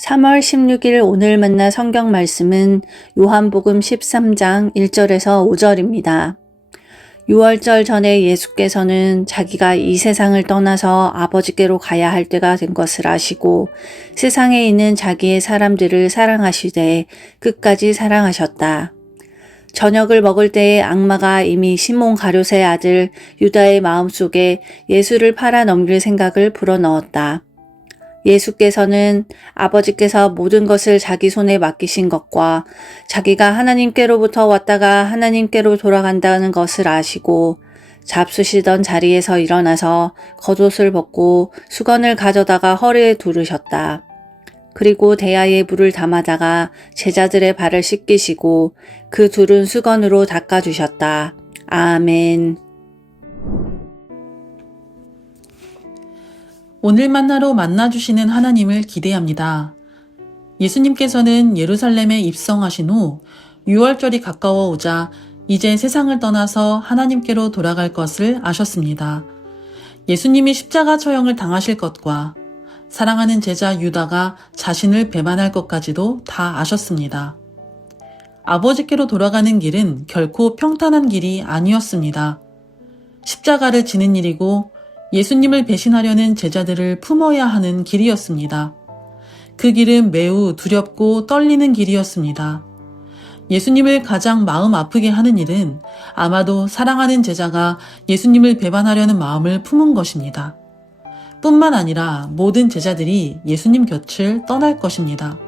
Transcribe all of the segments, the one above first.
3월 16일 오늘 만날 성경 말씀은 요한복음 13장 1절에서 5절입니다. 6월절 전에 예수께서는 자기가 이 세상을 떠나서 아버지께로 가야 할 때가 된 것을 아시고 세상에 있는 자기의 사람들을 사랑하시되 끝까지 사랑하셨다. 저녁을 먹을 때에 악마가 이미 시몬 가룟의 아들 유다의 마음속에 예수를 팔아 넘길 생각을 불어넣었다. 예수께서는 아버지께서 모든 것을 자기 손에 맡기신 것과 자기가 하나님께로부터 왔다가 하나님께로 돌아간다는 것을 아시고 잡수시던 자리에서 일어나서 겉옷을 벗고 수건을 가져다가 허리에 두르셨다. 그리고 대야에 물을 담아다가 제자들의 발을 씻기시고 그 두른 수건으로 닦아주셨다. 아멘. 오늘 만나러 만나주시는 하나님을 기대합니다. 예수님께서는 예루살렘에 입성하신 후 6월절이 가까워 오자 이제 세상을 떠나서 하나님께로 돌아갈 것을 아셨습니다. 예수님이 십자가 처형을 당하실 것과 사랑하는 제자 유다가 자신을 배반할 것까지도 다 아셨습니다. 아버지께로 돌아가는 길은 결코 평탄한 길이 아니었습니다. 십자가를 지는 일이고 예수님을 배신하려는 제자들을 품어야 하는 길이었습니다. 그 길은 매우 두렵고 떨리는 길이었습니다. 예수님을 가장 마음 아프게 하는 일은 아마도 사랑하는 제자가 예수님을 배반하려는 마음을 품은 것입니다. 뿐만 아니라 모든 제자들이 예수님 곁을 떠날 것입니다.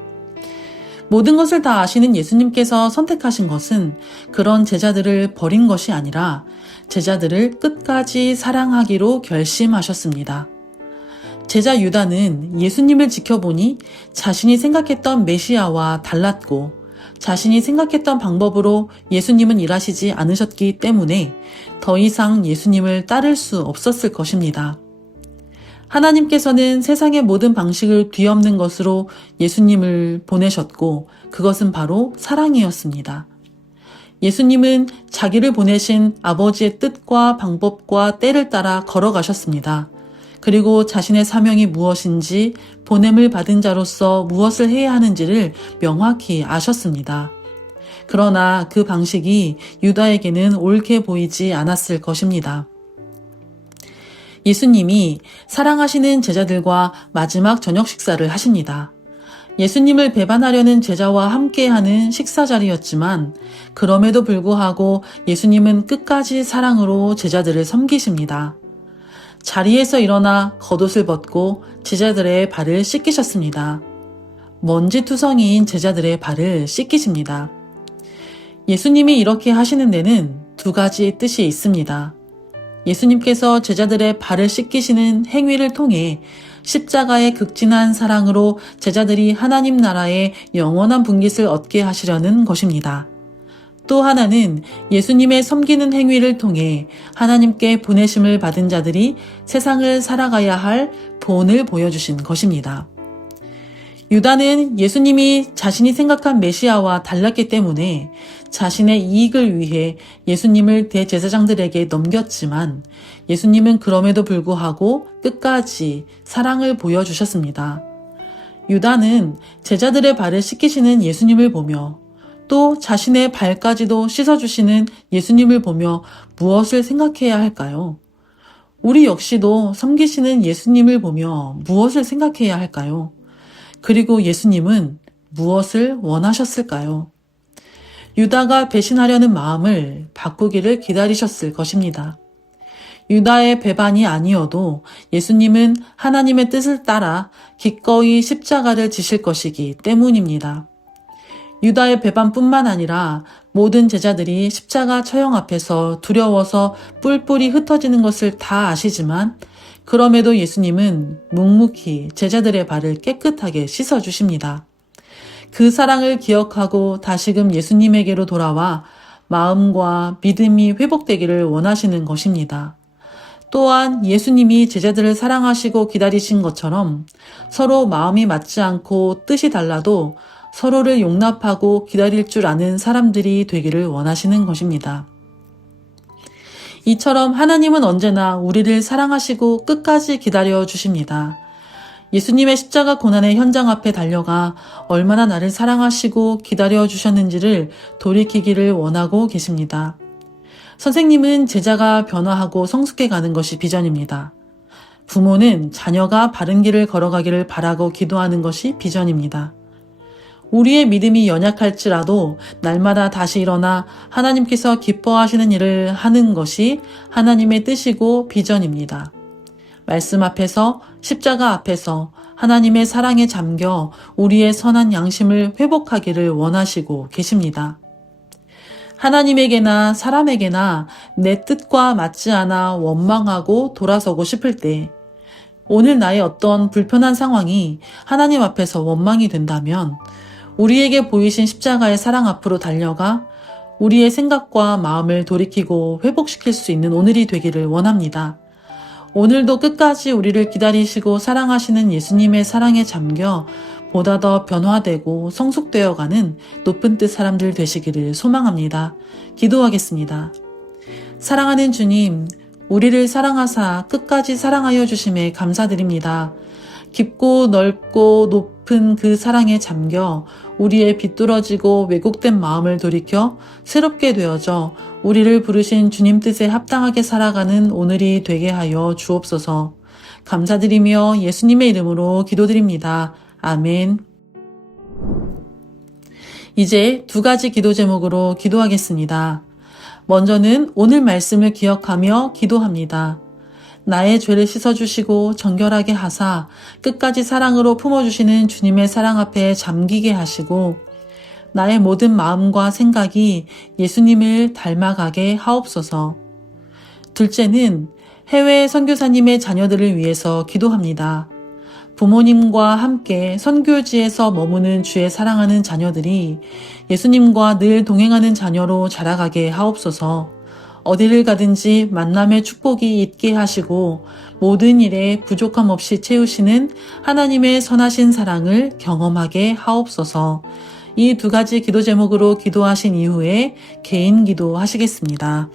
모든 것을 다 아시는 예수님께서 선택하신 것은 그런 제자들을 버린 것이 아니라 제자들을 끝까지 사랑하기로 결심하셨습니다. 제자 유다는 예수님을 지켜보니 자신이 생각했던 메시아와 달랐고 자신이 생각했던 방법으로 예수님은 일하시지 않으셨기 때문에 더 이상 예수님을 따를 수 없었을 것입니다. 하나님께서는 세상의 모든 방식을 뒤엎는 것으로 예수님을 보내셨고 그것은 바로 사랑이었습니다. 예수님은 자기를 보내신 아버지의 뜻과 방법과 때를 따라 걸어가셨습니다. 그리고 자신의 사명이 무엇인지 보냄을 받은 자로서 무엇을 해야 하는지를 명확히 아셨습니다. 그러나 그 방식이 유다에게는 옳게 보이지 않았을 것입니다. 예수님이 사랑하시는 제자들과 마지막 저녁 식사를 하십니다. 예수님을 배반하려는 제자와 함께하는 식사 자리였지만 그럼에도 불구하고 예수님은 끝까지 사랑으로 제자들을 섬기십니다. 자리에서 일어나 겉옷을 벗고 제자들의 발을 씻기셨습니다. 먼지투성이인 제자들의 발을 씻기십니다. 예수님이 이렇게 하시는 데는 두 가지 뜻이 있습니다. 예수님께서 제자들의 발을 씻기시는 행위를 통해 십자가의 극진한 사랑으로 제자들이 하나님 나라의 영원한 분깃을 얻게 하시려는 것입니다. 또 하나는 예수님의 섬기는 행위를 통해 하나님께 보내심을 받은 자들이 세상을 살아가야 할 본을 보여주신 것입니다. 유다는 예수님이 자신이 생각한 메시아와 달랐기 때문에 자신의 이익을 위해 예수님을 대제사장들에게 넘겼지만 예수님은 그럼에도 불구하고 끝까지 사랑을 보여주셨습니다. 유다는 제자들의 발을 씻기시는 예수님을 보며 또 자신의 발까지도 씻어주시는 예수님을 보며 무엇을 생각해야 할까요? 우리 역시도 섬기시는 예수님을 보며 무엇을 생각해야 할까요? 그리고 예수님은 무엇을 원하셨을까요? 유다가 배신하려는 마음을 바꾸기를 기다리셨을 것입니다. 유다의 배반이 아니어도 예수님은 하나님의 뜻을 따라 기꺼이 십자가를 지실 것이기 때문입니다. 유다의 배반뿐만 아니라 모든 제자들이 십자가 처형 앞에서 두려워서 뿔뿔이 흩어지는 것을 다 아시지만 그럼에도 예수님은 묵묵히 제자들의 발을 깨끗하게 씻어주십니다. 그 사랑을 기억하고 다시금 예수님에게로 돌아와 마음과 믿음이 회복되기를 원하시는 것입니다. 또한 예수님이 제자들을 사랑하시고 기다리신 것처럼 서로 마음이 맞지 않고 뜻이 달라도 서로를 용납하고 기다릴 줄 아는 사람들이 되기를 원하시는 것입니다. 이처럼 하나님은 언제나 우리를 사랑하시고 끝까지 기다려 주십니다. 예수님의 십자가 고난의 현장 앞에 달려가 얼마나 나를 사랑하시고 기다려 주셨는지를 돌이키기를 원하고 계십니다. 선생님은 제자가 변화하고 성숙해 가는 것이 비전입니다. 부모는 자녀가 바른 길을 걸어가기를 바라고 기도하는 것이 비전입니다. 우리의 믿음이 연약할지라도 날마다 다시 일어나 하나님께서 기뻐하시는 일을 하는 것이 하나님의 뜻이고 비전입니다. 말씀 앞에서, 십자가 앞에서 하나님의 사랑에 잠겨 우리의 선한 양심을 회복하기를 원하시고 계십니다. 하나님에게나 사람에게나 내 뜻과 맞지 않아 원망하고 돌아서고 싶을 때, 오늘 나의 어떤 불편한 상황이 하나님 앞에서 원망이 된다면 우리에게 보이신 십자가의 사랑 앞으로 달려가 우리의 생각과 마음을 돌이키고 회복시킬 수 있는 오늘이 되기를 원합니다. 오늘도 끝까지 우리를 기다리시고 사랑하시는 예수님의 사랑에 잠겨 보다 더 변화되고 성숙되어가는 높은 뜻 사람들 되시기를 소망합니다. 기도하겠습니다. 사랑하는 주님, 우리를 사랑하사 끝까지 사랑하여 주심에 감사드립니다. 깊고 넓고 높은 그 사랑에 잠겨 우리의 비뚤어지고 왜곡된 마음을 돌이켜 새롭게 되어져 우리를 부르신 주님 뜻에 합당하게 살아가는 오늘이 되게 하여 주옵소서. 감사드리며 예수님의 이름으로 기도드립니다. 아멘. 이제 2가지 기도 제목으로 기도하겠습니다. 먼저는 오늘 말씀을 기억하며 기도합니다. 나의 죄를 씻어주시고 정결하게 하사 끝까지 사랑으로 품어주시는 주님의 사랑 앞에 잠기게 하시고 나의 모든 마음과 생각이 예수님을 닮아가게 하옵소서. 둘째는 해외 선교사님의 자녀들을 위해서 기도합니다. 부모님과 함께 선교지에서 머무는 주의 사랑하는 자녀들이 예수님과 늘 동행하는 자녀로 자라가게 하옵소서. 어디를 가든지 만남의 축복이 있게 하시고 모든 일에 부족함 없이 채우시는 하나님의 선하신 사랑을 경험하게 하옵소서. 이 2가지 기도 제목으로 기도하신 이후에 개인 기도 하시겠습니다.